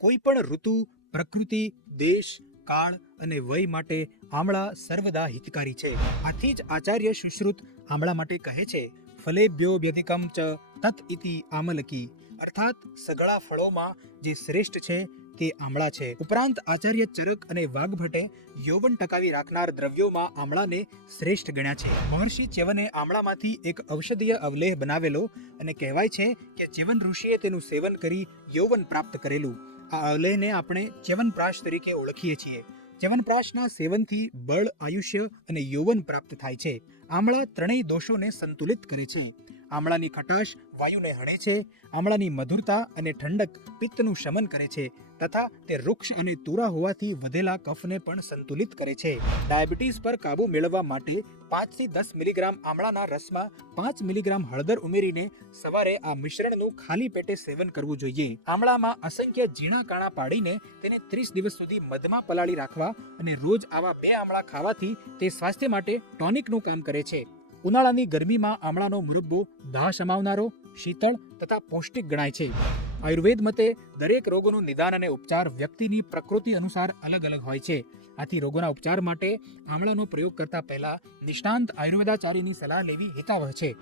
કોઈ પણ ઋતુ, પ્રકૃતિ, દેશ, કાળ અને વય માટે આમળા સર્વદા હિતકારી છે. આથી જ આચાર્ય સુશ્રુત આમળા માટે કહે છે, ફલેભ્યો વ્યધિકમ ચ તત ઇતિ આમલકી. અર્થાત, સગળા ફળોમાં જે શ્રેષ્ઠ છે તે આમળા છે. ઉપરાંત, આચાર્ય ચરક અને વાઘભટ્ટે યૌવન ટકાવી રાખનાર દ્રવ્યોમાં આમળાને શ્રેષ્ઠ ગણ્યા છે. મહર્ષિ ચ્યવને આમળામાંથી એક ઔષધીય અવલેહ બનાવેલો અને કહેવાય છે કે ચ્યવન ઋષિએ તેનું સેવન કરી યૌવન પ્રાપ્ત કરેલું. આ અલયને આપણે ચ્યવનપ્રાશ તરીકે ઓળખીએ છીએ. ચ્યવનપ્રાશના સેવનથી બળ, આયુષ્ય અને યૌવન પ્રાપ્ત થાય છે. આમળા ત્રણેય દોષોને સંતુલિત કરે છે. આમળાની ખટાશ વાયુને હણે છે, આમળાની મધુરતા અને ઠંડક પિત્તનું શમન કરે છે તથા તે વૃક્ષ અને તુરા હોવાથી વધેલા કફને પણ સંતુલિત કરે છે. ડાયાબિટીસ પર કાબુ મેળવવા માટે પાંચથી દસ મિલીગ્રામ આમળાના રસમાં પાંચ મિલીગ્રામ હળદર ઉમેરીને સવારે આ મિશ્રણનું ખાલી પેટે સેવન કરવું જોઈએ. આમળામાં અસંખ્ય ઝીણા કાણા પાડીને તેને ત્રીસ દિવસ સુધી મધમાં પલાળી રાખવા અને રોજ આવા બે આમળા ખાવાથી તે સ્વાસ્થ્ય માટે ટોનિકનું કામ કરે છે. ઉનાળાની ગરમીમાં આમળાનો મુરબ્બો દાહ શમાવનારો શીતળ તથા પૌષ્ટિક ગણાય છે. આયુર્વેદ મતે દરેક રોગોનું નિદાન અને ઉપચાર વ્યક્તિની પ્રકૃતિ અનુસાર અલગ અલગ હોય છે. આથી રોગોના ઉપચાર માટે આમળાનો પ્રયોગ કરતા પહેલા નિષ્ણાંત આયુર્વેદાચાર્યની સલાહ લેવી હિતાવહ છે.